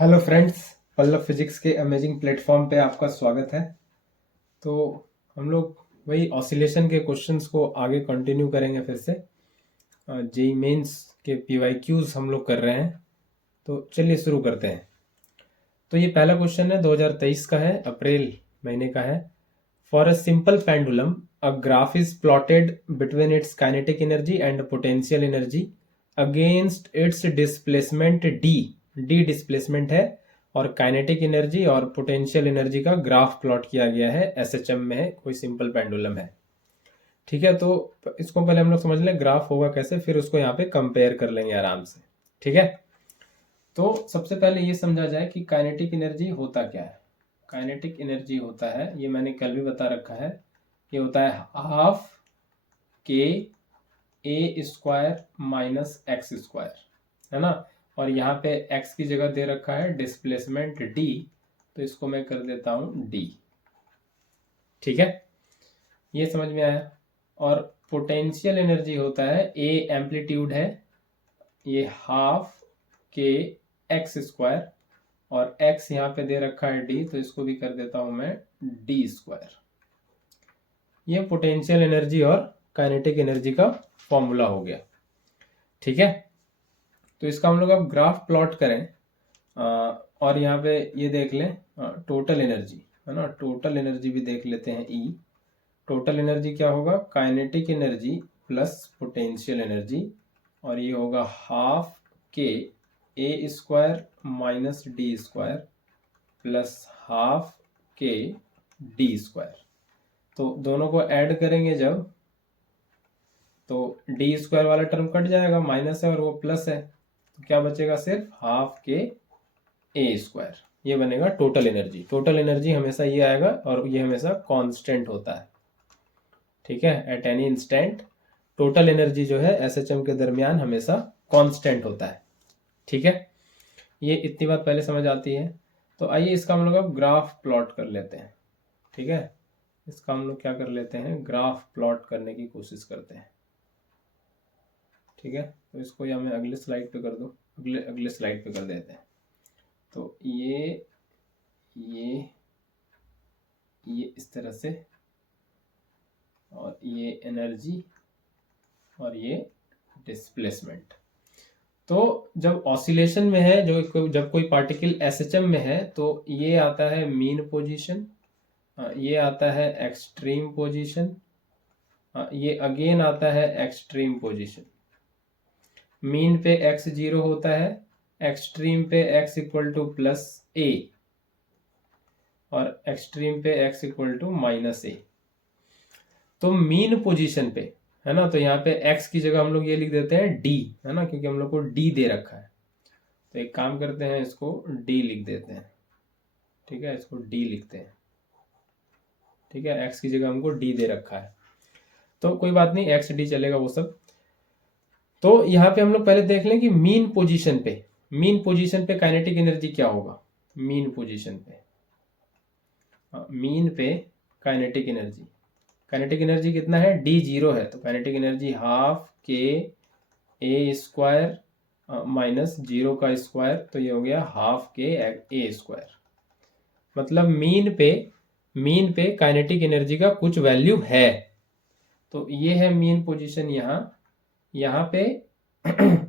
Hello friends, Pallav physics के amazing platform पे आपका स्वागत है। तो हम लोग वही ऑसिलेशन के क्वेश्चंस को आगे कंटिन्यू करेंगे फिर से। जेई मेंस के पीवाईक्यूज हम लोग कर रहे हैं, तो चलिए शुरू करते हैं। तो ये पहला क्वेश्चन है, 2023 का है, अप्रैल महीने का है। For a simple pendulum a graph is plotted between its kinetic energy and potential energy against it's displacement D. D displacement है और काइनेटिक एनर्जी और पोटेंशियल एनर्जी का ग्राफ प्लॉट किया गया है। एसएचएम में है, कोई सिंपल पेंडुलम है। ठीक है, तो इसको पहले हम लोग समझ लें ग्राफ होगा कैसे, फिर उसको यहाँ पे कंपेयर कर लेंगे आराम से। ठीक है, तो सबसे पहले ये समझा जाए कि काइनेटिक एनर्जी होता क्या है। काइनेटिक एनर्जी होता है, ये मैंने कल भी बता रखा है, ये होता है half K A square minus x square, है ना। और यहाँ पे x की जगह दे रखा है डिस्प्लेसमेंट d, तो इसको मैं कर देता हूं d। ठीक है, ये समझ में आया। और पोटेंशियल एनर्जी होता है a एम्पलीट्यूड है, ये हाफ के एक्स स्क्वायर, और x यहाँ पे दे रखा है d, तो इसको भी कर देता हूं मैं d स्क्वायर। ये पोटेंशियल एनर्जी और काइनेटिक एनर्जी का फॉर्मूला हो गया। ठीक है, तो इसका हम लोग अब ग्राफ प्लॉट करें। और यहाँ पे ये देख लें टोटल एनर्जी, है ना। टोटल एनर्जी भी देख लेते हैं। ई टोटल एनर्जी क्या होगा, kinetic energy plus potential energy, और ये होगा half K A square minus D square plus half K D square. तो दोनों को ऐड करेंगे जब, तो डी स्क्वायर वाला टर्म कट जाएगा, माइनस है और वो प्लस है, तो क्या बचेगा, सिर्फ हाफ के ए स्क्वायर। ये बनेगा टोटल एनर्जी। टोटल एनर्जी हमेशा ये आएगा और ये हमेशा कांस्टेंट होता है। ठीक है, at any instant total energy जो है एसएचएम के दरमियान हमेशा कांस्टेंट होता है। ठीक है, ये इतनी बात पहले समझ आती है। तो आइए इसका हम लोग अब ग्राफ प्लॉट कर लेते हैं। ठीक है, इसका हम लोग क्या कर लेते हैं, ग्राफ प्लॉट करने की कोशिश करते हैं। ठीक है, तो इसको या मैं अगले स्लाइड पे कर दूं, अगले स्लाइड पे कर देते हैं। तो ये इस तरह से, और ये एनर्जी और ये डिस्प्लेसमेंट। तो जब ऑसिलेशन में है, जब कोई पार्टिकल एसएचएम में है, तो ये आता है मीन पोजीशन, ये आता है एक्सट्रीम पोजीशन, ये अगेन आता है एक्सट्रीम पोजीशन। मीन पे x 0 होता है, एक्सट्रीम पे x equal to plus A, और एक्सट्रीम पे x इक्वल टू माइनस ए। तो मीन पोजीशन पे, है ना, तो यहाँ पे x की जगह हम लोग ये लिख देते हैं d, है ना, क्योंकि हम लोग को d दे रखा है। तो एक काम करते हैं, इसको d लिख देते हैं। ठीक है, इसको d लिखते हैं। ठीक है, x की जगह हमको d दे रखा है, तो कोई बात नहीं, x d चलेगा वो सब। तो यहाँ पे हम लोग पहले देख लें कि मीन पोजीशन पे काइनेटिक एनर्जी क्या होगा। मीन पोजीशन पे, मीन पे काइनेटिक एनर्जी कितना है, डी 0 है, तो kinetic energy half K A square minus 0 का स्क्वायर, तो ये हो गया हाफ के ए स्क्वायर। मतलब मीन पे काइनेटिक एनर्जी का कुछ वैल्यू है। तो ये है मीन पोजीशन। यहाँ पे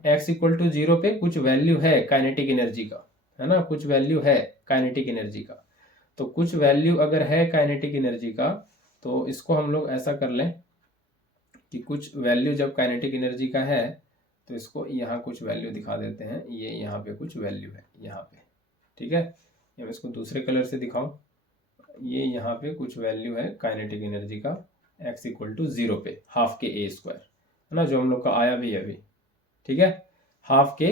x इक्वल टू 0 पे कुछ वैल्यू है काइनेटिक एनर्जी का, है ना, कुछ वैल्यू है काइनेटिक एनर्जी का। तो कुछ वैल्यू अगर है काइनेटिक एनर्जी का, तो इसको हम लोग ऐसा कर लें कि कुछ वैल्यू जब काइनेटिक एनर्जी का है, तो इसको यहाँ कुछ वैल्यू दिखा देते हैं। ये यहाँ पे कुछ वैल्यू है, यहाँ पे। ठीक है, मैं इसको दूसरे कलर से दिखाऊं, ये यहाँ पे कुछ वैल्यू है काइनेटिक एनर्जी का, x इक्वल टू 0 पे हाफ के ए स्क्वायर, है ना, जो हम लोग का आया भी है अभी। ठीक है, हाफ के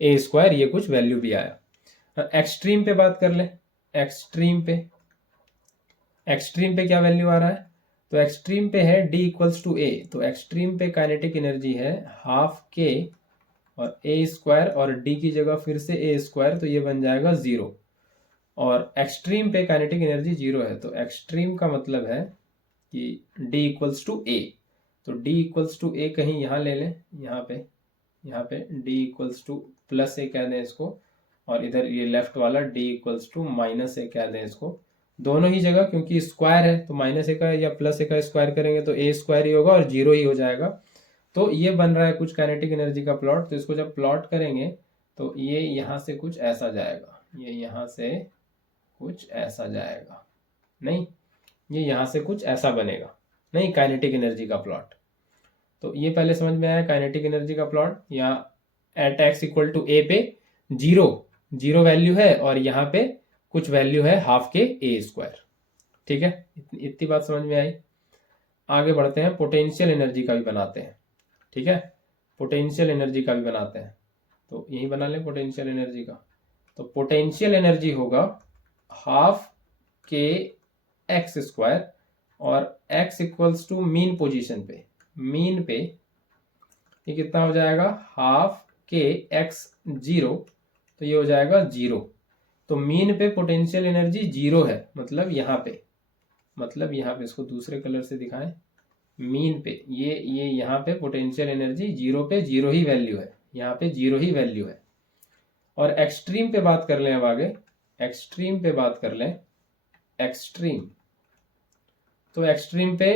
ए स्क्वायर, ये कुछ वैल्यू भी आया। एक्सट्रीम पे बात कर ले। एक्सट्रीम पे क्या वैल्यू आ रहा है, तो एक्सट्रीम पे है d इक्वल्स टू ए, तो एक्सट्रीम पे काइनेटिक एनर्जी है हाफ के और ए स्क्वायर, और d की जगह फिर से ए स्क्वायर, तो ये बन जाएगा 0। और एक्सट्रीम पे काइनेटिक एनर्जी 0 है, तो एक्सट्रीम का मतलब है कि d इक्वल्स टू ए, तो d इक्वल्स टू ए कहीं यहाँ ले लें, यहाँ पे d इक्वल्स टू प्लस ए कह दें इसको, और इधर ये लेफ्ट वाला d इक्वल्स टू माइनस ए कह दें इसको, दोनों ही जगह, क्योंकि स्क्वायर है तो माइनस ए का या प्लस ए का स्क्वायर करेंगे तो ए स्क्वायर ही होगा और जीरो ही हो जाएगा। तो ये बन रहा है कुछ काइनेटिक एनर्जी का प्लॉट। तो इसको जब प्लॉट करेंगे तो ये यहाँ से कुछ ऐसा जाएगा, ये यहाँ से कुछ ऐसा जाएगा, नहीं ये यहाँ से कुछ ऐसा बनेगा, नहीं काइनेटिक एनर्जी का प्लॉट। तो ये पहले समझ में आया काइनेटिक एनर्जी का प्लॉट। यहाँ एट एक्स इक्वल टू ए पे जीरो जीरो वैल्यू है और यहाँ पे कुछ वैल्यू है हाफ के ए स्क्वायर। ठीक है, इतनी बात समझ में आई। आगे बढ़ते हैं, पोटेंशियल एनर्जी का भी बनाते हैं। ठीक है, पोटेंशियल एनर्जी का भी बनाते हैं, तो यही बना लें पोटेंशियल एनर्जी का। तो पोटेंशियल एनर्जी होगा हाफ के एक्स स्क्वायर और X equals to mean position पे, मीन पे ये कितना हो जाएगा हाफ के एक्स जीरो, तो ये हो जाएगा जीरो। तो मीन पे पोटेंशियल एनर्जी जीरो है, मतलब यहाँ पे, मतलब यहाँ पे इसको दूसरे कलर से दिखाएं, मीन पे ये यहाँ पे पोटेंशियल एनर्जी जीरो पे जीरो ही वैल्यू है, यहाँ पे जीरो ही वैल्यू है। और एक्सट्रीम पे बात कर लें, अब आगे एक्सट्रीम पे बात कर लें, एक्सट्रीम, तो एक्सट्रीम पे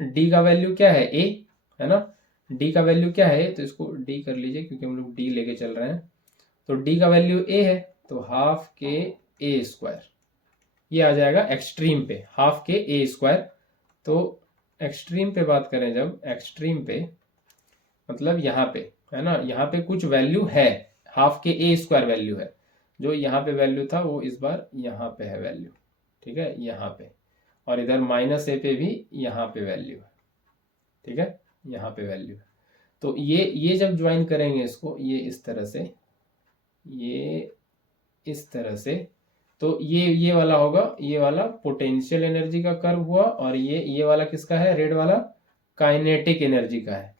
डी का वैल्यू क्या है, ए है ना, डी का वैल्यू क्या है, तो इसको डी कर लीजिए क्योंकि हम लोग डी लेके चल रहे हैं। तो डी का वैल्यू ए है, तो हाफ के ए स्क्वायर, ये आ जाएगा एक्सट्रीम पे हाफ के ए स्क्वायर। तो एक्सट्रीम पे बात करें जब, एक्सट्रीम पे मतलब यहाँ पे है ना, यहाँ पे कुछ वैल्यू है, half K A square value है, जो यहाँ पे वैल्यू था वो इस बार यहाँ पे है वैल्यू। ठीक है, यहाँ पे, और इधर माइनस ए पे भी यहाँ पे वैल्यू है। ठीक है, यहाँ पे वैल्यू है। तो ये जब ज्वाइन करेंगे इसको, ये इस तरह से, ये इस तरह से, तो ये वाला होगा, ये वाला पोटेंशियल एनर्जी का कर्व हुआ, और ये वाला किसका है, रेड वाला काइनेटिक एनर्जी का है।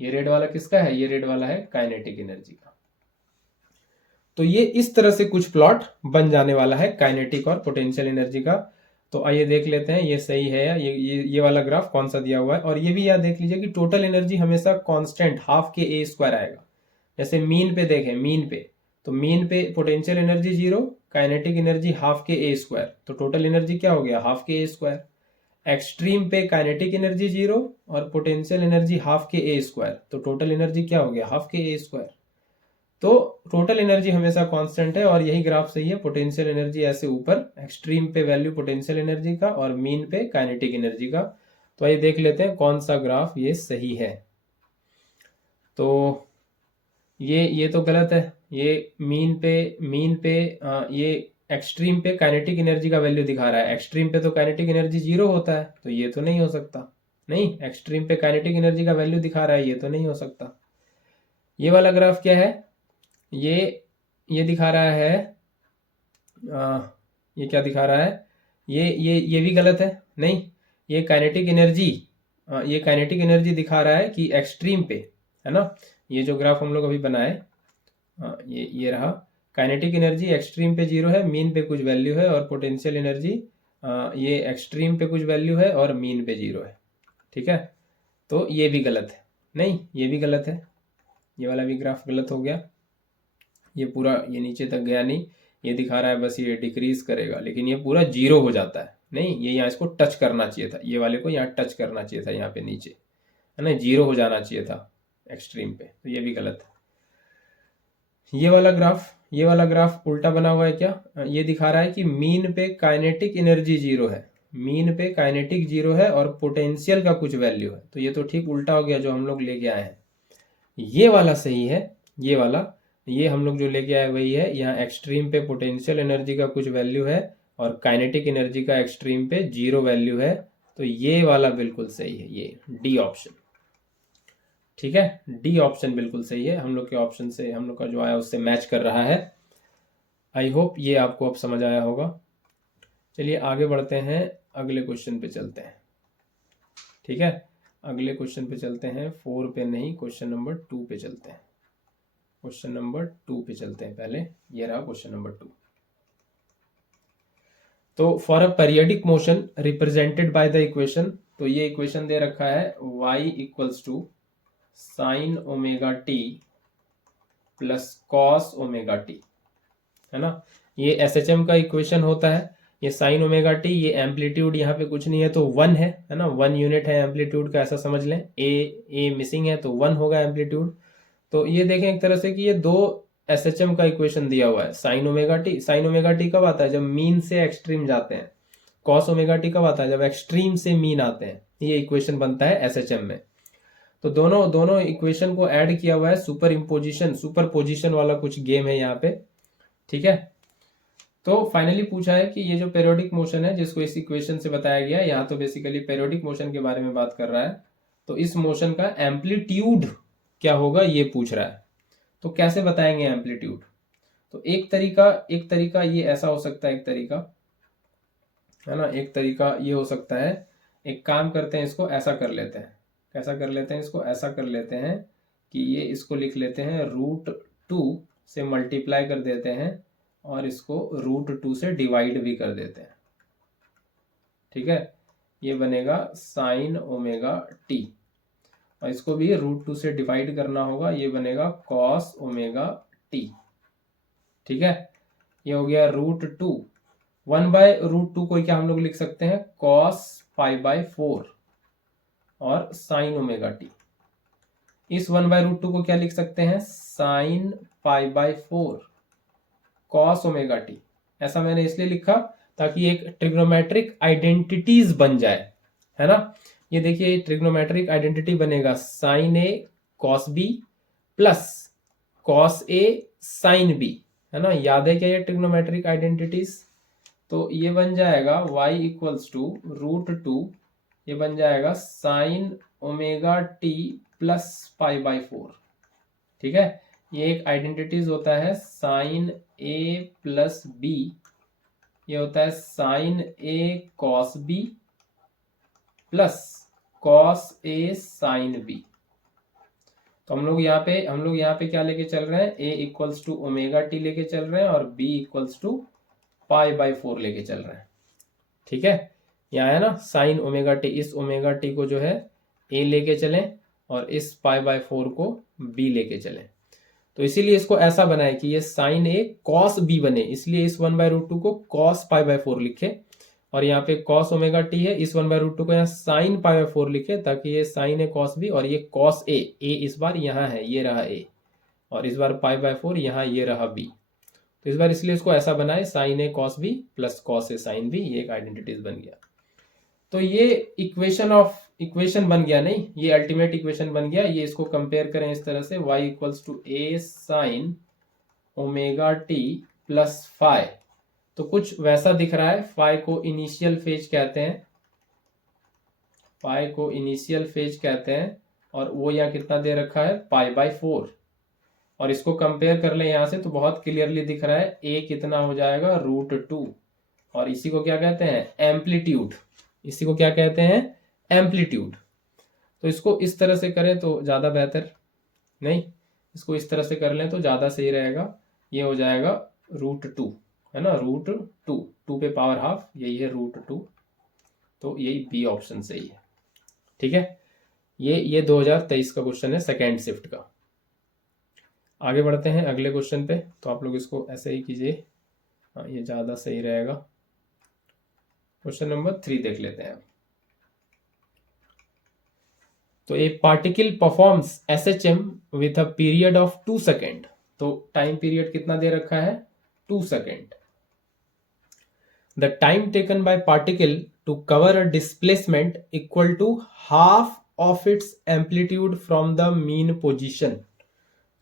ये रेड वाला किसका है, ये रेड वाला है काइनेटिक एनर्जी का। तो ये इस तरह से कुछ प्लॉट बन जाने वाला है काइनेटिक और पोटेंशियल एनर्जी का। तो आइए देख लेते हैं ये सही है या ये वाला ग्राफ कौन सा दिया हुआ है। और ये भी याद देख लीजिए कि टोटल एनर्जी हमेशा constant half K A square आएगा। जैसे मीन पे देखें, मीन पे, तो मीन पे potential energy zero, kinetic energy half K A square, तो टोटल एनर्जी क्या हो गया, half K A square. Extreme पे काइनेटिक एनर्जी जीरो और potential energy half K A square, तो टोटल एनर्जी क्या हो गया, हाफ के ए स्क्वायर। तो टोटल एनर्जी हमेशा कांस्टेंट है, और यही ग्राफ सही है। पोटेंशियल एनर्जी ऐसे ऊपर, एक्सट्रीम पे वैल्यू पोटेंशियल एनर्जी का और मीन पे काइनेटिक एनर्जी का। तो आइए देख लेते हैं कौन सा ग्राफ ये सही है। तो ये तो गलत है, ये मीन पे ये एक्सट्रीम पे काइनेटिक एनर्जी का वैल्यू दिखा रहा है। एक्सट्रीम पे तो काइनेटिक एनर्जी जीरो होता है, तो ये तो नहीं हो सकता। नहीं, एक्सट्रीम पे काइनेटिक एनर्जी का वैल्यू दिखा रहा है, ये तो नहीं हो सकता। ये वाला ग्राफ क्या है, ये दिखा रहा है, ये क्या दिखा रहा है, ये भी गलत है। नहीं, ये काइनेटिक एनर्जी दिखा रहा है कि एक्सट्रीम पे, है ना, ये जो ग्राफ हम लोग अभी बनाए, ये रहा, काइनेटिक एनर्जी एक्सट्रीम पे जीरो है, मीन पे कुछ वैल्यू है, और पोटेंशियल एनर्जी ये एक्सट्रीम पे कुछ वैल्यू है और मीन पे जीरो है। ठीक है, तो ये भी गलत है। नहीं, ये भी गलत है, ये वाला भी ग्राफ गलत हो गया। ये पूरा ये नीचे तक गया नहीं, ये दिखा रहा है बस ये डिक्रीज करेगा, लेकिन ये पूरा जीरो हो जाता है। नहीं, ये यहाँ इसको टच करना चाहिए था, ये वाले को यहाँ टच करना चाहिए था, यहाँ पे नीचे, है ना, जीरो हो जाना चाहिए था एक्सट्रीम पे, तो ये भी गलत है। ये वाला ग्राफ उल्टा बना हुआ है क्या, ये दिखा रहा है कि मीन पे काइनेटिक एनर्जी जीरो है, मीन पे काइनेटिक जीरो है और पोटेंशियल का कुछ वैल्यू है, तो ये तो ठीक उल्टा हो गया जो हम लोग लेके आए हैं। ये वाला सही है, ये वाला, ये हम लोग जो लेके आए वही है। यहाँ एक्सट्रीम पे पोटेंशियल एनर्जी का कुछ वैल्यू है और काइनेटिक एनर्जी का एक्सट्रीम पे जीरो वैल्यू है, तो ये वाला बिल्कुल सही है, ये डी ऑप्शन। ठीक है, डी ऑप्शन बिल्कुल सही है, हम लोग के ऑप्शन से, हम लोग का जो आया उससे मैच कर रहा है। आई होप ये आपको अब समझ आया होगा। चलिए आगे बढ़ते हैं, अगले क्वेश्चन पे चलते हैं। ठीक है, अगले क्वेश्चन पे चलते हैं, 4 पे नहीं, क्वेश्चन नंबर 2 पे चलते हैं। क्वेश्चन नंबर 2 पे चलते हैं पहले, ये रहा क्वेश्चन नंबर 2। तो for a periodic motion represented by the equation, तो ये इक्वेशन दे रखा है y equals to sine omega T plus cos omega T. है ना। ये SHM का इक्वेशन होता है, ये साइन ओमेगा टी, ये एम्पलीट्यूड यहाँ पे कुछ नहीं है तो 1 है ना, 1 यूनिट है एम्पलीट्यूड का, ऐसा समझ लें। ए मिसिंग है तो 1 होगा एम्पलीट्यूड। तो ये देखें एक तरह से कि ये दो SHM का इक्वेशन दिया हुआ है। Sign omega T, sign omega T कब आता है? जब मीन से एक्सट्रीम जाते हैं। कॉस ओमेगा टी कब आता है? जब एक्सट्रीम से मीन आते हैं। ये इक्वेशन बनता है SHM में। तो दोनों दोनों इक्वेशन को ऐड किया हुआ है, सुपर पोजिशन वाला कुछ गेम है यहाँ पे, ठीक है। तो फाइनली पूछा है कि ये जो पेरियोडिक मोशन है जिसको इस इक्वेशन से बताया गया है, यहाँ तो बेसिकली पेरियोडिक मोशन के बारे में बात कर रहा है, तो इस मोशन का एम्पलीट्यूड क्या होगा ये पूछ रहा है। तो कैसे बताएंगे एम्पलीट्यूड? तो एक तरीका ये ऐसा हो सकता है, एक तरीका है ना, एक तरीका ये हो सकता है। एक काम करते हैं, इसको ऐसा कर लेते हैं। कैसा कर लेते हैं? इसको ऐसा कर लेते हैं कि ये इसको लिख लेते हैं √2 से मल्टीप्लाई कर देते हैं और इसको √2 से डिवाइड भी कर देते हैं, ठीक है। ये बनेगा साइन ओमेगा टी, और इसको भी √2 से डिवाइड करना होगा, ये बनेगा कॉस ओमेगा टी, ठीक है। ये हो गया √2। 1/√2 को क्या हम लोग लिख सकते हैं? कॉस π/4 और साइन ओमेगा टी। इस 1/√2 को क्या लिख सकते हैं? Sine π/4 cos omega t. ऐसा मैंने इसलिए लिखा ताकि एक ट्रिग्नोमेट्रिक आइडेंटिटीज बन जाए, है ना। ये देखिए ट्रिग्नोमेट्रिक आइडेंटिटी बनेगा sign A cos B plus cos A sine B, है ना। याद है क्या ये ट्रिग्नोमेट्रिक आइडेंटिटीज? तो ये बन जाएगा y = √2, ये बन जाएगा साइन ओमेगा टी प्लस π/4, ठीक है। ये एक आइडेंटिटीज होता है साइन ए प्लस बी, ये होता है sign A cos B plus cos A sine B. तो हम लोग यहाँ पे क्या लेके चल रहे हैं? a = ओमेगा टी लेके चल रहे हैं और b = π/4 लेके चल रहे हैं, ठीक है। यहाँ है ना साइन ओमेगा टी, इस ओमेगा टी को जो है a लेके चलें और इस π/4 को b लेके चलें। तो इसीलिए इसको ऐसा बनाए कि ये साइन ए कॉस बी बने, इसलिए इस 1/√2 को कॉस π/4 लिखे, और यहाँ पे कॉस ओमेगा टी है, इस 1/√2 को यहाँ साइन π/4 लिखे, ताकि ये साइन ए कॉस बी और ये कॉस ए इस बार यहाँ है, ये रहा a, और इस बार π/4 यहाँ ये रहा b। तो इस बार इसलिए इसको ऐसा बनाए sign A cos B plus cos A sine B, ये एक आइडेंटिटीज बन गया। तो ये इक्वेशन बन गया, नहीं ये अल्टीमेट इक्वेशन बन गया। ये इसको कंपेयर करें इस तरह से, y = a sine omega T plus phi, तो कुछ वैसा दिख रहा है। फाई को इनिशियल फेज कहते हैं, और वो यहाँ कितना दे रखा है? π/4। और इसको कंपेयर कर लें यहाँ से तो बहुत क्लियरली दिख रहा है a कितना हो जाएगा? √2, और इसी को क्या कहते हैं? एम्पलीट्यूड। इसी को क्या कहते हैं? एम्पलीट्यूड। तो इसको इस तरह से करें तो ज़्यादा बेहतर, नहीं इसको इस तरह से कर लें तो ज़्यादा सही रहेगा। ये हो जाएगा √2, है ना, √2, 2 पे पावर हाफ, यही है √2। तो यही बी ऑप्शन सही है, ठीक है। ये 2023 का क्वेश्चन है, सेकेंड शिफ्ट का। आगे बढ़ते हैं अगले क्वेश्चन पे। तो आप लोग इसको ऐसे ही कीजिए, हाँ ये ज़्यादा सही रहेगा। क्वेश्चन नंबर 3 देख लेते हैं। तो a particle performs SHM with a period of 2 second. तो टाइम पीरियड कितना दे रखा है? 2 second. The time taken by particle to cover a displacement equal to half of its amplitude from the mean position.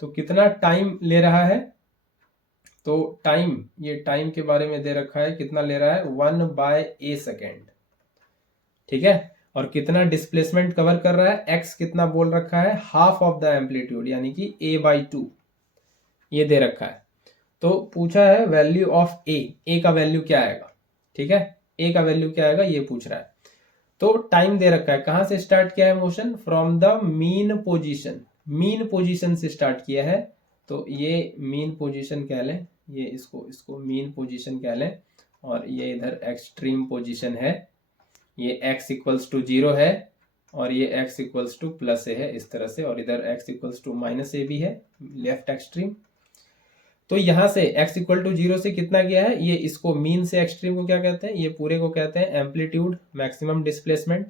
तो कितना time ले रहा है? तो ये टाइम के बारे में दे रखा है, कितना ले रहा है? 1/a सेकेंड, ठीक है। और कितना डिस्प्लेसमेंट कवर कर रहा है? x कितना बोल रखा है? हाफ ऑफ द एम्पलीट्यूड, यानी कि a/2 ये दे रखा है। तो पूछा है वैल्यू ऑफ a का वैल्यू क्या आएगा, ठीक है। a का वैल्यू क्या आएगा ये पूछ रहा है। तो टाइम दे रखा है, कहां से स्टार्ट किया है motion? From the mean position से स्टार्ट किया है। तो ये मीन पोजीशन कह लें, ये इसको मीन पोजीशन कह लें, और ये इधर एक्सट्रीम पोजीशन है। ये x = 0 है और ये x = +a है, इस तरह से, और इधर x = -a भी है, लेफ्ट एक्सट्रीम। तो यहां से x इक्वल टू 0 से कितना गया है, ये इसको मीन से एक्सट्रीम को क्या कहते हैं, ये पूरे को कहते हैं एम्पलीट्यूड मैक्सिमम डिस्प्लेसमेंट।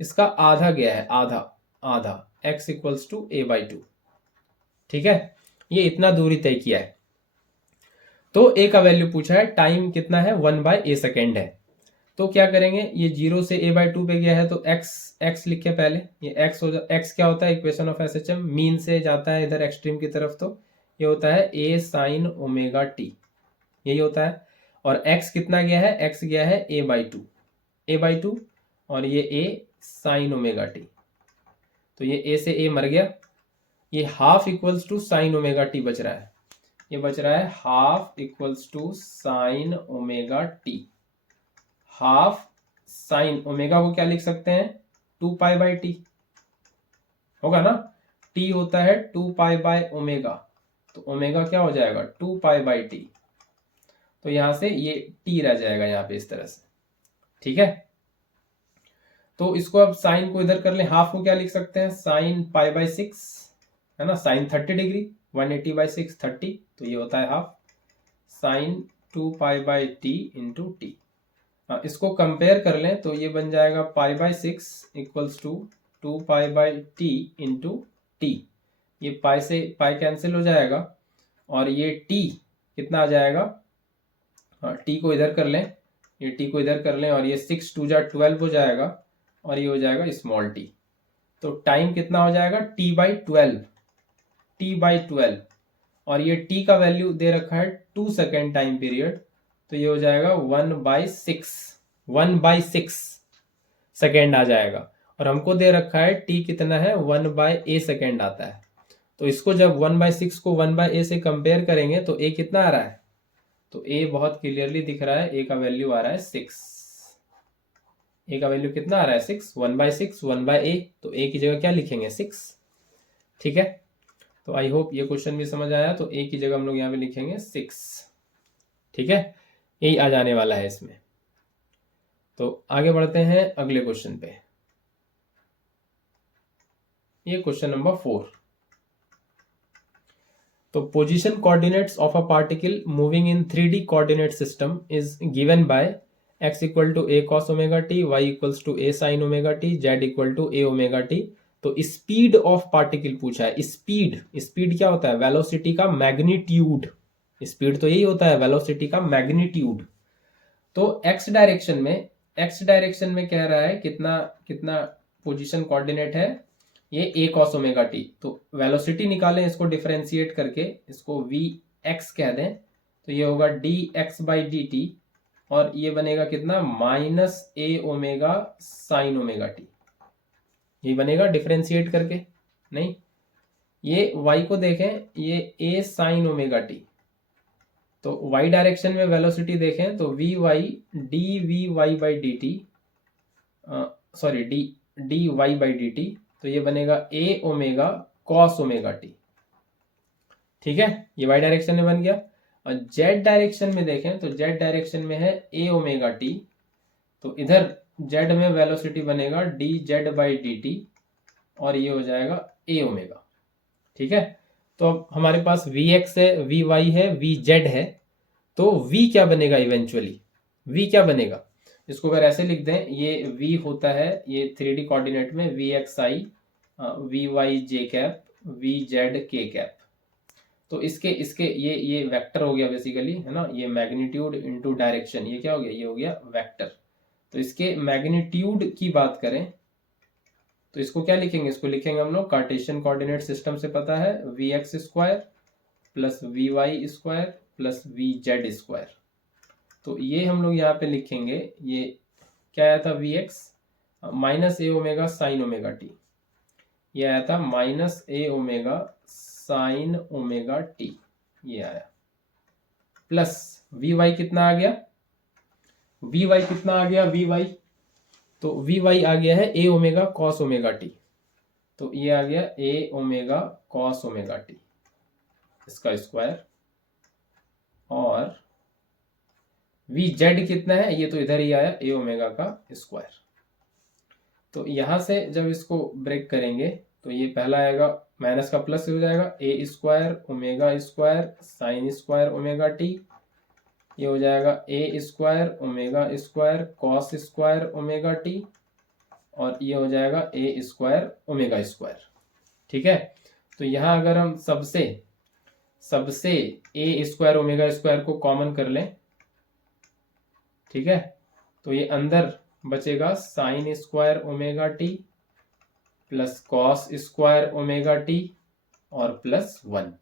इसका आधा गया है, आधा आधा x इक्वल्स टू a/2। ठीक है, ये इतना दूरी तय किया है। तो a का वैल्यू पूछा है, टाइम कितना है 1/a सेकेंड है। तो क्या करेंगे, ये 0 से a/2 पे गया है तो x लिखे पहले, ये x क्या होता है, इक्वेशन ऑफ SHM, मीन से जाता है इधर एक्सट्रीम की तरफ, तो ये होता है a sin ओमेगा t, यही होता है। और x कितना गया है, x गया है a/2 और ये a sin ओमेगा t, तो ये a से a मर गया, ये half equals to sine omega T बच रहा है, ये बच रहा है half equals to sine omega T. Half sine omega को क्या लिख सकते हैं, 2π/t होगा ना, t होता है 2π/ओमेगा, तो ओमेगा क्या हो जाएगा 2π/t, तो यहां से ये t रह जाएगा यहां पे इस तरह से। ठीक है, तो इसको अब साइन को इधर कर ले, हाफ को क्या लिख सकते हैं, साइन π/6 है ना, साइन 30 डिग्री, 180/6 30, तो ये होता है half sine 2π/t into T. इसको कंपेयर कर लें तो ये बन जाएगा π/6 equals to 2π/t into T, ये पाई से पाई कैंसिल हो जाएगा और ये t कितना आ जाएगा, t को इधर कर लें, ये t को इधर कर लें और ये 6 2 जा 12 हो जाएगा और ये हो जाएगा स्मॉल t। तो टाइम कितना हो जाएगा t/12 और ये t का वैल्यू दे रखा है 2 सेकेंड टाइम पीरियड, तो ये हो जाएगा 1/6 सेकेंड आ जाएगा। और हमको दे रखा है t कितना है 1/a सेकेंड आता है, तो इसको जब 1/6 को 1/a से कंपेयर करेंगे तो a कितना आ रहा है, तो a बहुत क्लियरली दिख रहा है, a का वैल्यू आ रहा है 6, a का वैल्यू कितना आ रहा है 6, 1/6 1/a, तो a की जगह क्या लिखेंगे 6। ठीक है, तो आई होप ये क्वेश्चन भी समझ आया, तो a की जगह हम लोग यहाँ पे लिखेंगे 6। ठीक है, यही आ जाने वाला है इसमें। तो आगे बढ़ते हैं अगले क्वेश्चन पे, ये क्वेश्चन नंबर 4। तो position coordinates of a particle moving in 3D coordinate system is given by x equal to a cos omega t, y equals to a sin omega t, z equal to a omega t। तो speed of particle पूछा है। Speed क्या होता है, velocity का magnitude, speed तो यही होता है वेलोसिटी का मैग्नीट्यूड। तो x डायरेक्शन में कह रहा है कितना कितना पोजीशन कोऑर्डिनेट है, ये a cos ओमेगा t। तो वेलोसिटी निकालें इसको डिफरेंशिएट करके, इसको vx कह दें, तो ये होगा dx/dt और ये बनेगा कितना -a omega sine omega t, ये बनेगा डिफरेंशिएट करके। नहीं, ये y को देखें, ये a साइन ओमेगा t, तो y डायरेक्शन में वेलोसिटी देखें तो vy dvy/dt, सॉरी dy/dt, तो ये बनेगा a omega cos omega t। ठीक है, ये y डायरेक्शन में बन गया। और z डायरेक्शन में देखें तो z डायरेक्शन में है a ओमेगा t, तो इधर z में वेलोसिटी बनेगा dz/dt और ये हो जाएगा a ओमेगा। ठीक है, तो अब हमारे पास vx है, vy है, vz है, तो v क्या बनेगा इवेंचुअली, v क्या बनेगा, इसको अगर ऐसे लिख दें, ये v होता है ये 3D कोऑर्डिनेट में vxi vy j cap vz k cap, तो इसके इसके ये वेक्टर हो गया बेसिकली, है ना, ये मैग्नीट्यूड इनटू डायरेक्शन, ये क्या हो गया, ये हो गया वेक्टर। तो इसके मैग्नीट्यूड की बात करें तो इसको क्या लिखेंगे, इसको लिखेंगे हम लोग कार्टेशियन कोऑर्डिनेट सिस्टम से पता है vx² plus vy² plus vz²। तो ये हम लोग यहाँ पे लिखेंगे, ये क्या आया था vx -a omega sine omega t, ये आया था -a omega sine omega t, ये आया, प्लस vy कितना आ गया, vy कितना आ गया, vy तो vy आ गया है a omega cos omega t, तो ये आ गया a omega cos omega t इसका स्क्वायर, और vz कितना है, ये तो इधर ही आया a ओमेगा का स्क्वायर। तो यहां से जब इसको ब्रेक करेंगे तो ये पहला आएगा माइनस का प्लस हो जाएगा, A square omega square sine square omega T, ये हो जाएगा A square omega square cos square omega t, और ये हो जाएगा ए स्क्वायर ओमेगा स्क्वायर। ठीक है, तो यहाँ अगर हम सबसे ए स्क्वायर ओमेगा स्क्वायर को कॉमन कर लें, ठीक है, तो ये अंदर बचेगा sign square omega T plus cos square omega t और प्लस 1,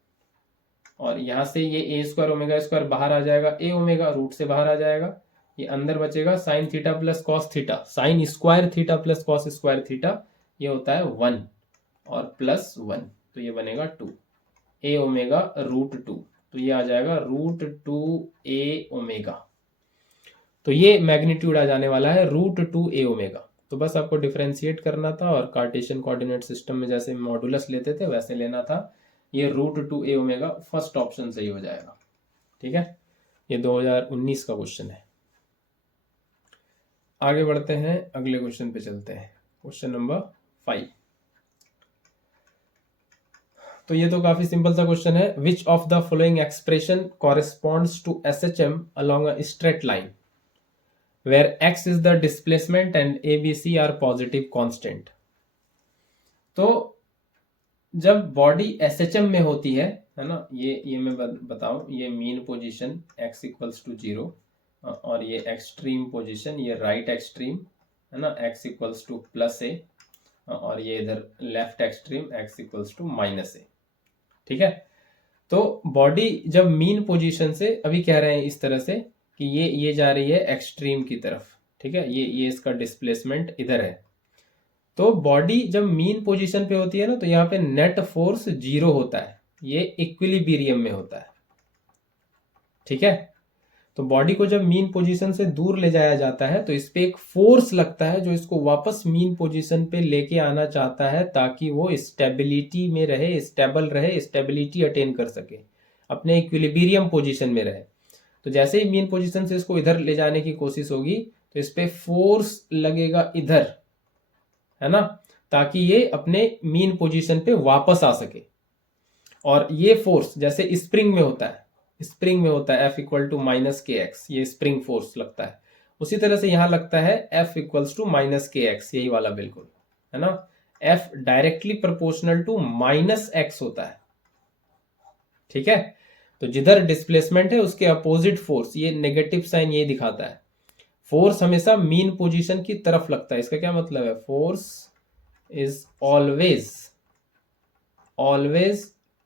और यहां से ये ए स्क्वायर ओमेगा स्क्वायर बाहर आ जाएगा, ए ओमेगा रूट से बाहर आ जाएगा, ये अंदर बचेगा sine theta plus cos theta, sine square theta plus cos square theta, ये होता है 1 और प्लस 1, तो ये बनेगा 2, ए ओमेगा रूट 2, तो ये आ जाएगा रूट 2 ए ओमेगा। तो ये मैग्नीट्यूड आ जाने वाला है रूट 2 ए ओमेगा। तो बस आपको डिफ्रेंशिएट करना था और कार्टेशियन कोऑर्डिनेट सिस्टम में जैसे मॉडुलस लेते थे वैसे लेना था। ये रूट 2 ए ओमेगा फर्स्ट ऑप्शन सही हो जाएगा। ठीक है, ये 2019 का क्वेश्चन है। आगे बढ़ते हैं, अगले क्वेश्चन पे चलते हैं, क्वेश्चन नंबर 5। तो ये तो काफी सिंपल सा क्वेश्चन है। Which of the following expression corresponds to SHM along a straight line where x is the displacement and ABC are positive constant। तो जब बॉडी SHM में होती है ना, ये मैं बताऊं, ये mean position x equals to 0 और ये एक्सट्रीम पोजीशन, ये राइट एक्सट्रीम है ना, x equals to plus A, और ये इधर left extreme x equals to minus A. ठीक है, तो बॉडी जब मीन पोजीशन से, अभी कह रहे हैं इस तरह से कि ये जा रही है एक्सट्रीम की तरफ। ठीक है, ये इसका डिस्प्लेसमेंट इधर है। तो बॉडी जब मीन पोजीशन पे होती है ना, तो यहाँ पे नेट फोर्स 0 होता है, ये इक्विलिब्रियम में होता है। ठीक है, तो बॉडी को जब मीन पोजीशन से दूर ले जाया जाता है तो इस पे एक फोर्स लगता है जो इसको वापस मीन पोजीशन पे लेके आना चाहता है, ताकि वो स्टेबिलिटी में रहे, स्टेबल रहे, स्टेबिलिटी अटेन कर सके, अपने इक्विलिब्रियम पोजीशन में रहे। तो जैसे ही मीन पोजीशन से इसको इधर ले जाने की कोशिश होगी तो इस पे फोर्स लगेगा इधर, है ना, ताकि ये अपने मीन पोजीशन पे वापस आ सके। और ये फोर्स जैसे स्प्रिंग में होता है, स्प्रिंग में होता है F equal to minus k x, ये स्प्रिंग फोर्स लगता है, उसी तरह से यहां लगता है F equals to minus k x, यही वाला बिल्कुल, है ना। F directly proportional to minus x होता है। ठीक है, तो जिधर डिस्प्लेसमेंट है उसके अपोजिट फोर्स, ये नेगेटिव साइन ये दिखाता है। फोर्स हमेशा मीन पोजीशन की तरफ लगता है, इसका क्या मतलब है, force is always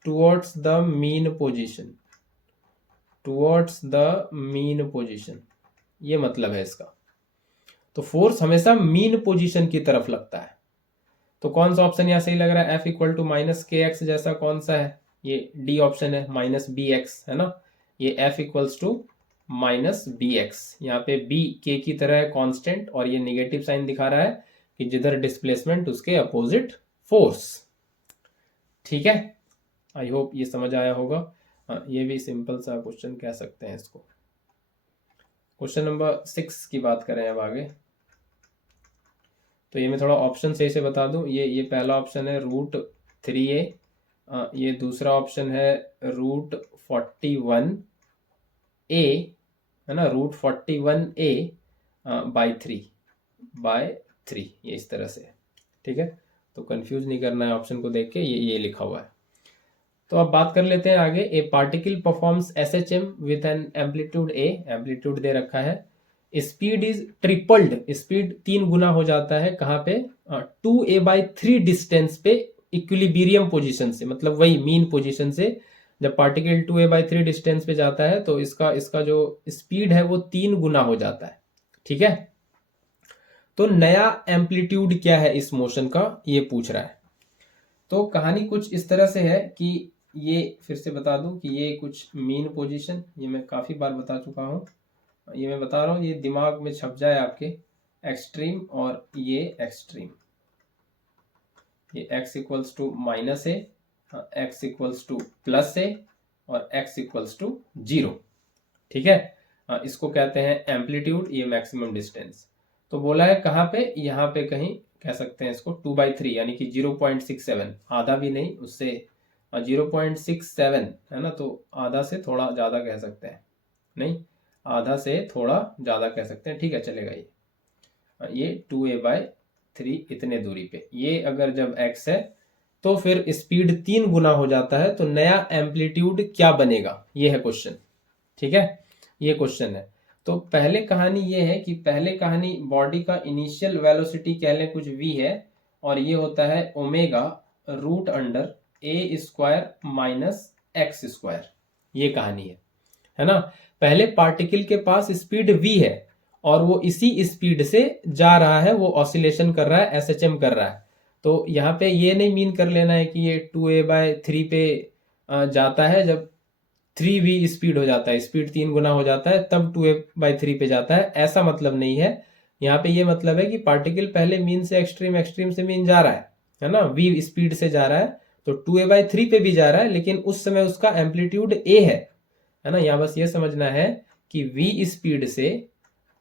towards the mean position, towards the mean position, ये मतलब है इसका। तो फोर्स हमेशा मीन पोजीशन की तरफ लगता है। तो कौन सा ऑप्शन यहां सही लग रहा है, F equal to minus k x जैसा कौन सा है, ये डी ऑप्शन है, माइनस बी एक्स, है ना। ये F equals to minus b x, यहाँ पे बी के की तरह है कांस्टेंट, और ये नेगेटिव साइन दिखा रहा है कि जिधर डिस्प्लेसमेंट उसके अपोजिट फोर्स। ठीक है, आई होप ये समझ आया होगा। ये भी सिंपल सा क्वेश्चन कह सकते हैं इसको। क्वेश्चन नंबर 6 की बात करें अब आगे, तो ये मैं थोड़ा ऑप्शन सही से बता दूं। ये पहला ऑप्शन है रूट 3a, ये दूसरा ऑप्शन है रूट 41a, है ना, रूट 41a बाई 3, ये इस तरह से। ठीक है, तो कंफ्यूज नहीं करना है ऑप्शन को देख के, ये लिखा हुआ है। तो अब बात कर लेते हैं आगे। A particle performs SHM with an amplitude A, amplitude दे रखा है, स्पीड इज ट्रिपल्ड, स्पीड 3 गुना हो जाता है, कहाँ पे, 2a/3 डिस्टेंस पे, इक्विलिब्रियम पोजीशन से, मतलब वही मीन पोजीशन से जब पार्टिकल 2a/3 डिस्टेंस पे जाता है तो इसका जो स्पीड है वो 3 गुना हो जाता है। ठीक है, तो नया एम्पलीट्यूड क्या है इस मोशन का, ये पूछ रहा है। तो कहानी कुछ इस तरह से है कि ये फिर से बता दूं कि ये कुछ मीन पोजीशन, ये मैं काफी बार बता चुका हूं, ये मैं बता रहा हूं, ये दिमाग में छप जाए आपके, एक्सट्रीम और ये एक्सट्रीम, ये x equals to minus A, x equals to plus A, और x इक्वल्स टू 0। ठीक है, इसको कहते हैं एम्पलीट्यूड, ये मैक्सिमम डिस्टेंस। तो बोला है कहाँ पे, यहाँ पे कहीं कह सकते हैं इसको 2/3 यानी कि 0.67, आधा भी नहीं उससे 0.67 है ना, तो आधा से थोड़ा ज़्यादा कह सकते हैं, नहीं आधा से थोड़ा ज़्यादा कह सकते हैं, ठीक है चलेगा। ये 2a/3 इतने दूरी पे, ये अगर जब x है तो फिर स्पीड 3 गुना हो जाता है, तो नया एम्पलीट्यूड क्या बनेगा, ये है क्वेश्चन, ठीक है ये क्वेश्चन है। तो पहले कहानी ये है कि पहले कहानी बॉडी का इनिशियल वेलोसिटी कह लें कुछ v है, और ये होता है omega root under a square minus x square, ये कहानी है ना। पहले पार्टिकल के पास स्पीड v है और वो इसी स्पीड से जा रहा है, वो ऑसिलेशन कर रहा है, एसएचएम कर रहा है। तो यहाँ पे ये नहीं मीन कर लेना है कि ये 2a/3 पे जाता है, जब 3v स्पीड हो जाता है, स्पीड 3 गुना हो जाता है तब 2a/3 पे जाता है, ऐसा मतलब नहीं है। यहाँ पे ये मतलब है कि पार्टिकल पहले मीन से एक्सट्रीम, एक्सट्रीम से मीन जा रहा है ना, v स्पीड से जा रहा है, तो 2a/3 पे भी जा रहा है, लेकिन उस समय उसका एम्पलीट्यूड a है ना। यहाँ बस ये समझना है कि v स्पीड से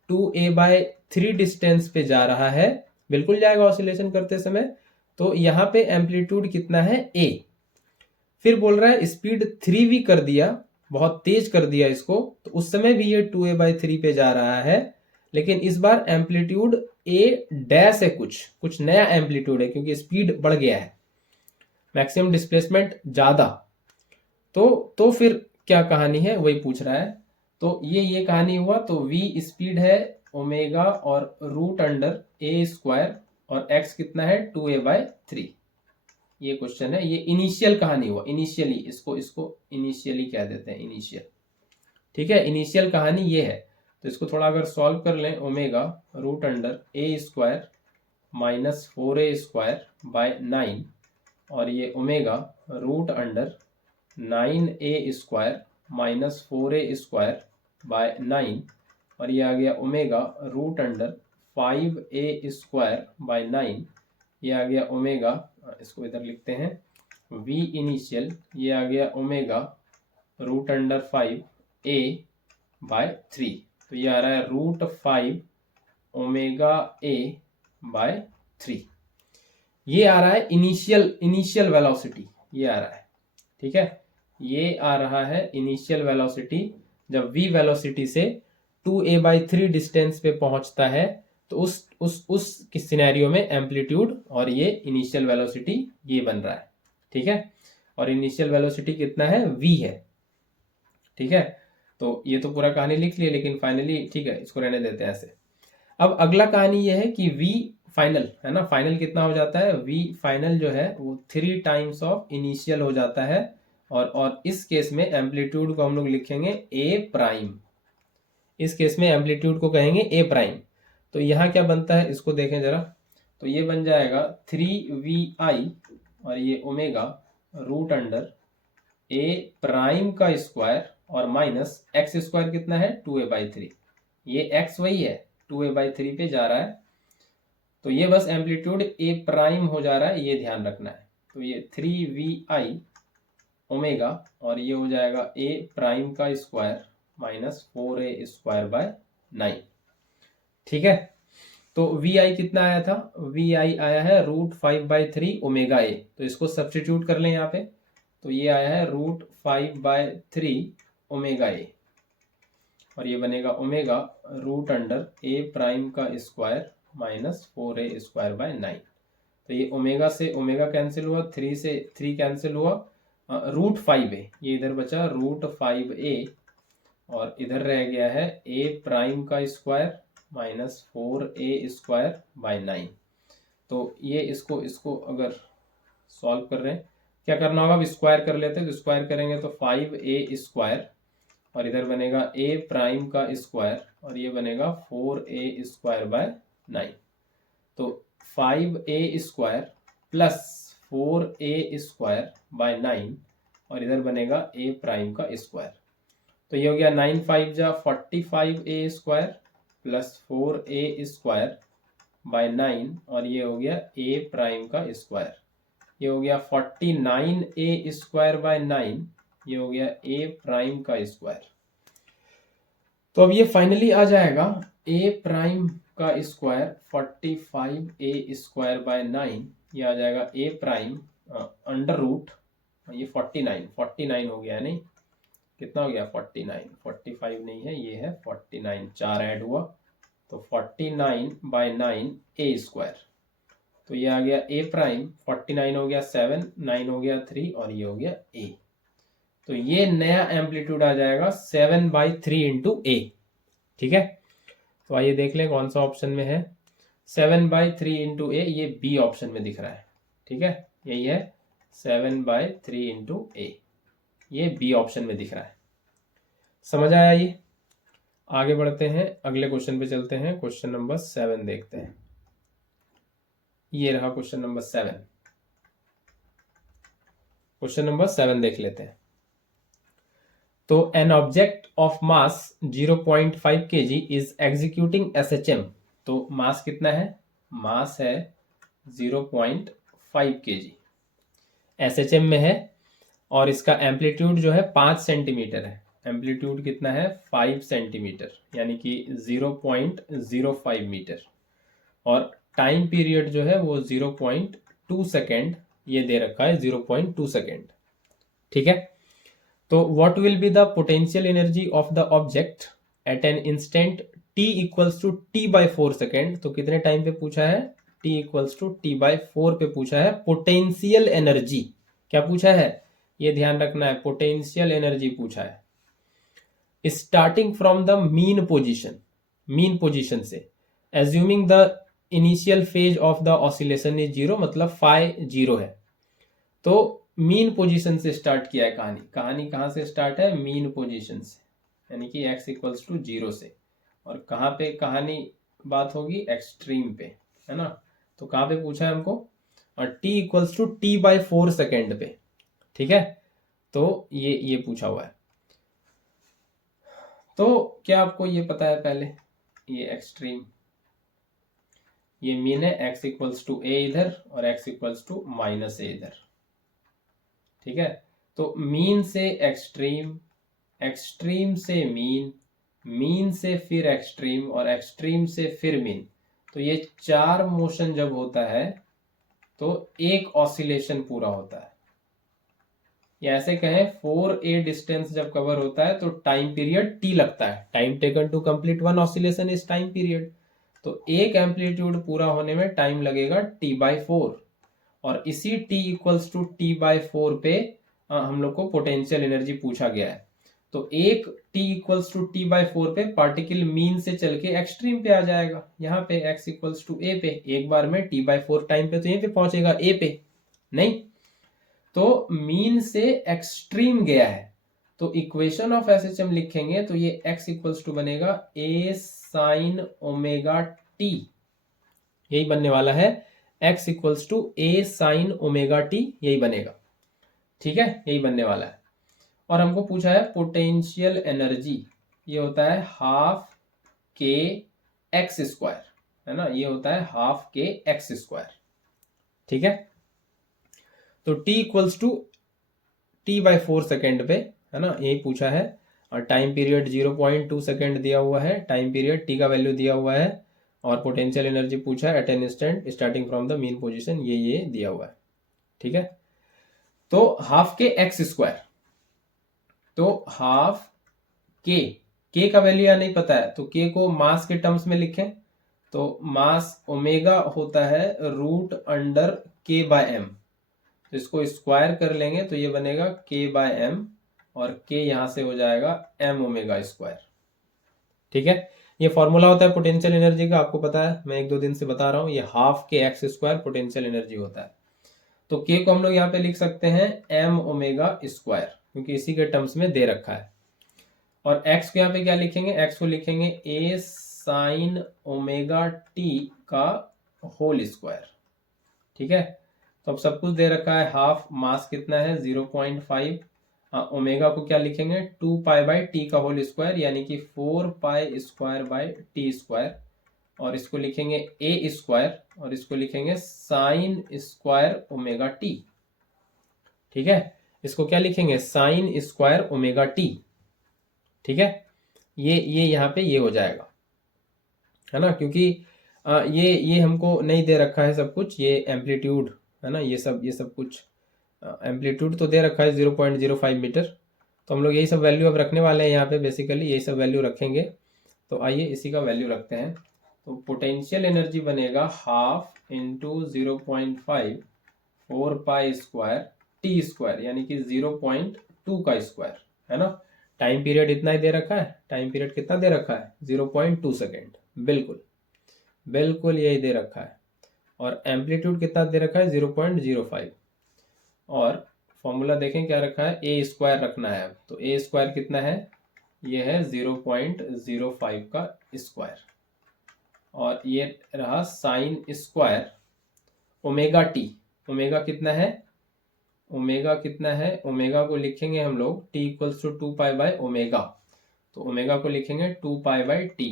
2a/3 डिस्टेंस पे जा रहा है, बिल्कुल जाएगा ऑसिलेशन करते समय, तो यहाँ पे एम्पलीट्यूड कितना है a। फिर बोल रहा है स्पीड 3v कर दिया, बहुत तेज कर दिया इसको, तो उस समय भी ये 2a/3 पे जा रहा है, लेकिन इस बार एम्पलीट्यूड a डैश है, कुछ नया एम्पलीट्यूड है क्योंकि स्पीड बढ़ गया है, मैक्सिमम डिस्प्लेसमेंट ज्यादा। तो फिर क्या कहानी है वही पूछ रहा है। तो ये कहानी हुआ, तो v स्पीड है ओमेगा और रूट अंडर ए स्क्वायर, और x कितना है 2a/3, ये क्वेश्चन है। ये इनिशियल कहानी हुआ, इनिशियली इसको इनिशियली कह देते हैं, इनिशियल, ठीक है इनिशियल कहानी ये है। तो इसको थोड़ा अगर सॉल्व कर लें, omega root under a square minus 4a square by 9, और ये omega root under 9a square minus 4a square by 9, और ये आ गया omega root under 5a square by 9, ये आ गया ओमेगा, इसको इधर लिखते हैं v इनिशियल, ये आ गया ओमेगा रूट अंडर 5a/3, तो ये आ रहा है रूट 5 ओमेगा a/3, ये आ रहा है इनिशियल वेलोसिटी, ये आ रहा है, ठीक है ये आ रहा है इनिशियल वेलोसिटी। जब v वेलोसिटी से 2a/3 डिस्टेंस पे पहुंचता है, तो उस सिनेरियो में एम्पलीट्यूड और ये इनिशियल वेलोसिटी ये बन रहा है, ठीक है। और इनिशियल वेलोसिटी कितना है v है, ठीक है। तो ये तो पूरा कहानी लिख लिया, लेकिन फाइनली ठीक है इसको रहने देते हैं ऐसे। अब अगला कहानी ये है कि v फाइनल है ना, फाइनल कितना हो जाता है, v फाइनल जो है वो 3 टाइम्स ऑफ इनिशियल हो जाता है, और इस केस में एम्पलीट्यूड को हम लोग लिखेंगे a', इस केस में एम्पलीट्यूड को कहेंगे a'। तो यहाँ क्या बनता है इसको देखें जरा, तो ये बन जाएगा 3vi, और ये ओमेगा रूट अंडर a' का स्क्वायर और माइनस एक्स स्क्वायर कितना है 2a/3, ये x वही है 2a/3 पे जा रहा है, तो ये बस एम्पलीट्यूड a' हो जा रहा है, ये ध्यान रखना है। तो ये 3vi ओमेगा, और ये हो जाएगा a' का square minus 4a square by 9, ठीक है। तो vi कितना आया था, vi आया है रूट 5/3 ओमेगा a, तो इसको सब्स्टिट्यूट कर लें यहाँ पे, तो ये आया है रूट 5/3 ओमेगा a, और ये बनेगा ओमेगा रूट अंडर a' का square minus 4a square by 9। तो ये ओमेगा से ओमेगा कैंसिल हुआ, 3 से 3 कैंसिल हुआ, रूट 5a ये इधर बचा रूट 5a, और इधर रह गया है a' का square minus 4a square by 9। तो ये इसको अगर सॉल्व कर रहे हैं, क्या करना होगा, अब स्क्वायर कर लेते हैं, तो स्क्वायर करेंगे तो 5a स्क्वायर, और इधर बनेगा a' का स्क्वायर, और ये बनेगा 4a स्क्वायर बाय 9। तो 5a square plus 4a square by 9, और इधर बनेगा a' का स्क्वायर, तो ये हो गया 9 5 जा 45a square plus 4a square by 9, और ये हो गया a' का स्क्वायर, ये हो गया 49a स्क्वायर बाय 9, ये हो गया a' का स्क्वायर। तो अब ये फाइनली आ जाएगा a' का स्क्वायर 45a² 9, ये आ जाएगा a प्राइम अंडर रूट, ये 49 हो गया, नहीं कितना हो गया 49, 45 नहीं है, ये है 49, 4 ऐड हुआ तो 49/9 a², तो ये आ गया a प्राइम, 49 हो गया 7, 9 हो गया 3 और ये हो गया a। तो ये नया एम्पलीट्यूड आ जाएगा 7/3 इंटू a। ठीक है, तो आइए देख लें कौन सा ऑप्शन में है। 7/3 इंटू ए, ये बी ऑप्शन में दिख रहा है। ठीक है, यही है 7/3 इंटू ए, ये बी ऑप्शन में दिख रहा है। समझ आया? ये आगे बढ़ते हैं, अगले क्वेश्चन पे चलते हैं। क्वेश्चन नंबर 7 देखते हैं। ये रहा क्वेश्चन नंबर 7। क्वेश्चन नंबर 7 देख लेते हैं। तो an object of mass 0.5 kg is executing SHM। तो मास कितना है? मास है 0.5 kg, SHM में है, और इसका एम्पलीट्यूड जो है 5 सेंटीमीटर है। एम्पलीट्यूड कितना है? 5 सेंटीमीटर, यानी कि 0.05 मीटर, और टाइम पीरियड जो है वो 0.2 सेकेंड ये दे रखा है, 0.2 सेकेंड। ठीक है, तो what will be the potential energy of the object at an instant t equals to t/4 second. तो कितने टाइम पे पूछा है? t इक्वल्स टू t/4 पे पूछा है। पोटेंशियल एनर्जी क्या पूछा है? ये ध्यान रखना है, पोटेंशियल एनर्जी पूछा है starting from the mean position से, assuming the initial phase of the oscillation is 0, मतलब फाई 0 है। तो मीन पोजीशन से स्टार्ट किया है कहानी कहाँ से स्टार्ट है? मीन पोजीशन से, यानी कि x इक्वल्स टू 0 से। और कहाँ पे कहानी बात होगी? एक्सट्रीम पे, है ना। तो कहाँ पे पूछा है हमको? और t equals to t/4 second पे। ठीक है, तो ये पूछा हुआ है। तो क्या आपको ये पता है? पहले ये एक्सट्रीम, ये मीन है, x इक्वल्स टू a इधर और x इक्वल्स टू -a इधर। ठीक है, तो मीन से एक्सट्रीम, एक्सट्रीम से मीन, मीन से फिर एक्सट्रीम और एक्सट्रीम से फिर मीन, तो ये 4 मोशन जब होता है तो एक ऑसिलेशन पूरा होता है। या ऐसे कहें 4a डिस्टेंस जब कवर होता है तो टाइम पीरियड t लगता है। Time taken to complete one oscillation is time period. तो एक एम्पलीट्यूड पूरा होने में टाइम लगेगा t/4, और इसी t इक्वल्स टू t/4 पे हम लोग को पोटेंशियल एनर्जी पूछा गया है। तो एक t इक्वल्स टू t/4 पे पार्टिकल मीन से चल के एक्सट्रीम पे आ जाएगा, यहाँ पे x इक्वल्स टू a पे, एक बार में t/4 टाइम पे तो यहीं पे पहुंचेगा a पे, नहीं तो मीन से एक्सट्रीम गया है। तो इक्वेशन ऑफ SHM लिखेंगे तो ये x इक्वल्स टू बनेगा a sin ओमेगा t, यही बनने वाला है, x equals to a sin omega t, यही बनेगा। ठीक है, यही बनने वाला है। और हमको पूछा है पोटेंशियल एनर्जी, ये होता है ½ kx², है ना, ये होता है ½ kx²। ठीक है, तो t equals to t/4 second पे, है ना, यही पूछा है। और टाइम पीरियड 0.2 सेकेंड दिया हुआ है, टाइम पीरियड t का वैल्यू दिया हुआ है, और पोटेंशियल एनर्जी पूछा है at an instant starting from the mean position, ये दिया हुआ है। ठीक है, तो ½ kx², तो ½ k का वैल्यू यहाँ नहीं पता है, तो k को मास के टर्म्स में लिखें तो मास ओमेगा होता है √k/m, तो इसको स्क्वायर कर लेंगे तो ये बनेगा k/m, और k यहां से हो जाएगा m ओमेगा²। ठीक है, ये फॉर्मूला होता है पोटेंशियल एनर्जी का, आपको पता है, मैं 1-2 दिन से बता रहा हूं। ये ½ kx² पोटेंशियल एनर्जी होता है। तो k को हम लोग यहाँ पे लिख सकते हैं m ओमेगा², क्योंकि इसी के टर्म्स में दे रखा है। और x को यहाँ पे क्या लिखेंगे? x को लिखेंगे a sin ओमेगा t का होल स्क्वायर। ठीक है, तो अब सब कुछ दे रखा है, हाफ, मास कितना है 0.5, ओमेगा को क्या लिखेंगे 2π/t का होल स्क्वायर, यानी कि 4π² और इसको लिखेंगे a², और इसको लिखेंगे साइन स्क्वायर ओमेगा टी। ठीक है, इसको क्या लिखेंगे? Sign square omega T. ठीक है, ये यहाँ पे ये हो जाएगा। है ना, क्योंकि ये हमको नहीं दे रखा है सब कुछ, ये एम्पलीट्यूड है ना, ये सब कुछ एम्पलीट्यूड तो दे रखा है 0.05 मीटर। तो हम लोग यही सब वैल्यू अब रखने वाले हैं यहाँ पे, बेसिकली यही सब वैल्यू रखेंगे। तो आइए इसी का वैल्यू रखते हैं। तो पोटेंशियल एनर्जी बनेगा half into 0.5 4 pi square T square, यानी कि 0.2 का स्क्वायर, है ना। टाइम पीरियड इतना ही दे रखा है, टाइम पीरियड कितना दे रखा है 0.2 सेकेंड, बिल्कुल बिल्कुल यही दे रखा है। और एम्पलीट्यूड कितना दे रखा है 0.05। और फॉर्मूला देखें क्या रखा है, ए स्क्वायर रखना है। तो ए स्क्वायर कितना है, ये है 0.05 का स्क्वायर, और ये रहा sign square omega T. Omega कितना है, ओमेगा कितना है, ओमेगा को लिखेंगे हम लोग T equals to 2 pi by omega. तो ओमेगा को लिखेंगे 2 पाई बाय टी,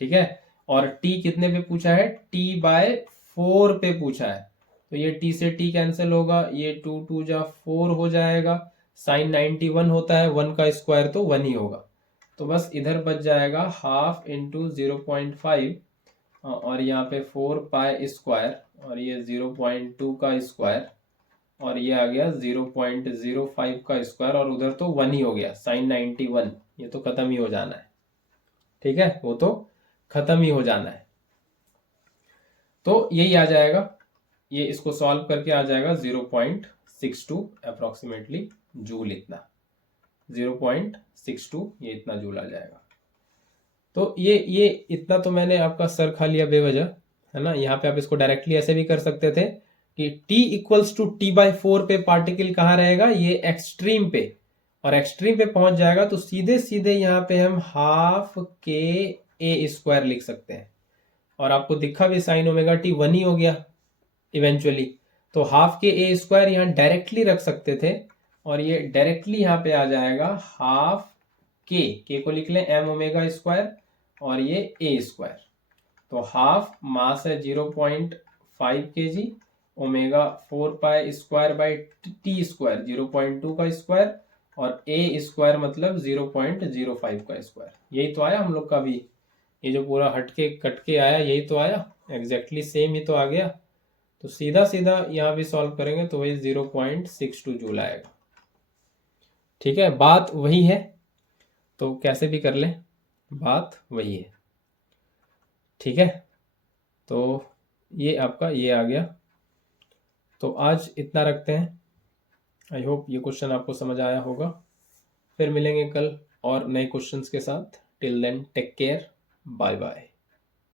ठीक है। और टी कितने पे पूछा है, टी बाय 4 पे पूछा है। तो ये टी से टी कैंसिल होगा, ये 2 2 जा 4 हो जाएगा। साइन 91 होता है, 1 का स्क्वायर तो 1 ही होगा। तो बस इधर बच जाएगा हाफ इंटू 0.5, और यहाँ पे 4 पाई स्क्वायर, और ये 0.2 का स्क्वायर, और ये आ गया 0.05 का स्क्वायर, और उधर तो 1 ही हो गया साइन 91। ये तो खत्म ही हो जाना है, ठीक है, वो तो खत्म ही हो जाना है। तो यही आ जाएगा, ये इसको सॉल्व करके आ जाएगा 0.62 अप्रोक्सीमेटली जूल, इतना 0.62 ये इतना जूल आ जाएगा। तो ये इतना तो मैंने आपका सर खा लिया बेवजह, है ना। यहाँ पे आप इसको डायरेक्टली ऐसे भी कर सकते थे कि t इक्वल्स टू T/4 पे पार्टिकल कहाँ रहेगा, ये एक्सट्रीम पे, और एक्सट्रीम पे पहुंच जाएगा तो सीधे सीधे यहाँ पे हम हाफ के ए स्क्वायर लिख सकते हैं। और आपको दिखा भी साइन ओमेगा टी 1 ही हो गया इवेंचुअली। तो हाफ के ए स्क्वायर यहाँ डायरेक्टली रख सकते थे, और ये डायरेक्टली यहाँ पे आ जाएगा हाफ के को लिख लें एम ओमेगा स्क्वायर, और ये ए स्क्वायर। तो हाफ मास है 0.5 kg, omega 4 pi square by T square 0.2 का स्क्वायर, और ए स्क्वायर मतलब 0.05 का स्क्वायर। यही तो आया हम लोग का भी, ये जो पूरा हटके कटके आया यही तो आया, एग्जैक्टली सेम ही तो आ गया। तो सीधा सीधा यहाँ भी सॉल्व करेंगे तो वही 0.62 जूल आएगा, ठीक है, बात वही है। तो कैसे भी कर लें, बात वही है, ठीक है। तो ये आपका ये आ गया। तो आज इतना रखते हैं। आई होप ये क्वेश्चन आपको समझ आया होगा। फिर मिलेंगे कल और नए क्वेश्चंस के साथ। Till then take care, bye bye.